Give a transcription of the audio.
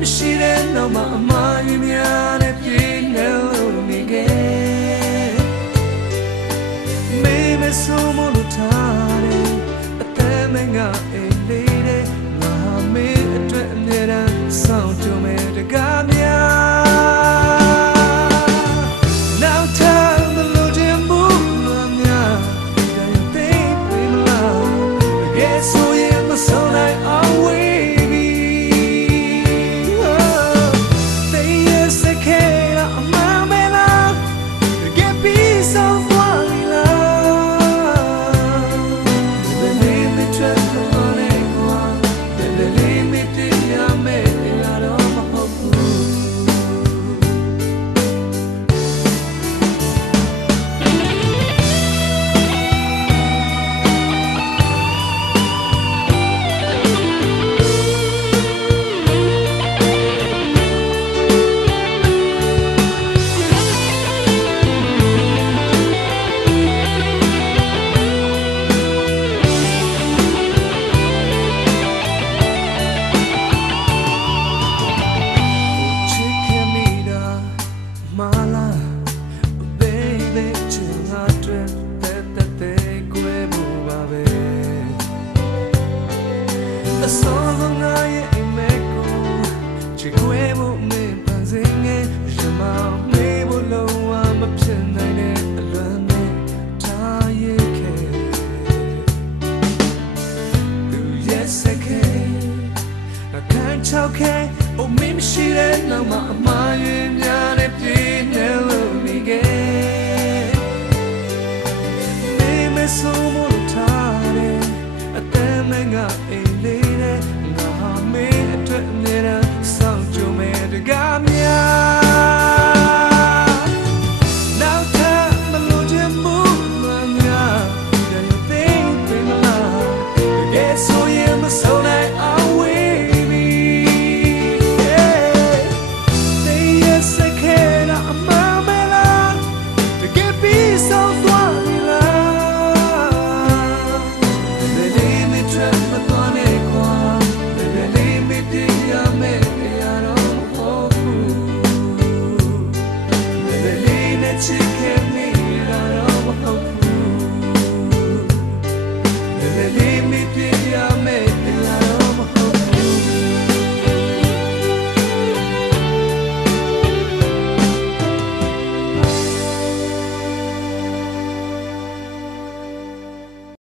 မရှိတဲ့နောက်မှာအမှားကြီးများနဲ့ပြင်းနေလို့နေခဲ့မေးမဆုံးမလို့ထားတယ်အသက်မင်းကအိမ်လေးတဲ့ငါမေးအတွက်အမြဲတမ်းစောင့်ကြမယ်တကားများနောက်ထပ်မလို့ခြင်းဘူးများဒါရင်သိပြီမလားတကယ်ဆိုရင်မဆုံးနိုင်အောင်ဝေးOkay, oh, maybe she didn't know my and if you never again. Maybe so more tired. At them and got a lady. Now, I made a 20 minute sound to me to got me out.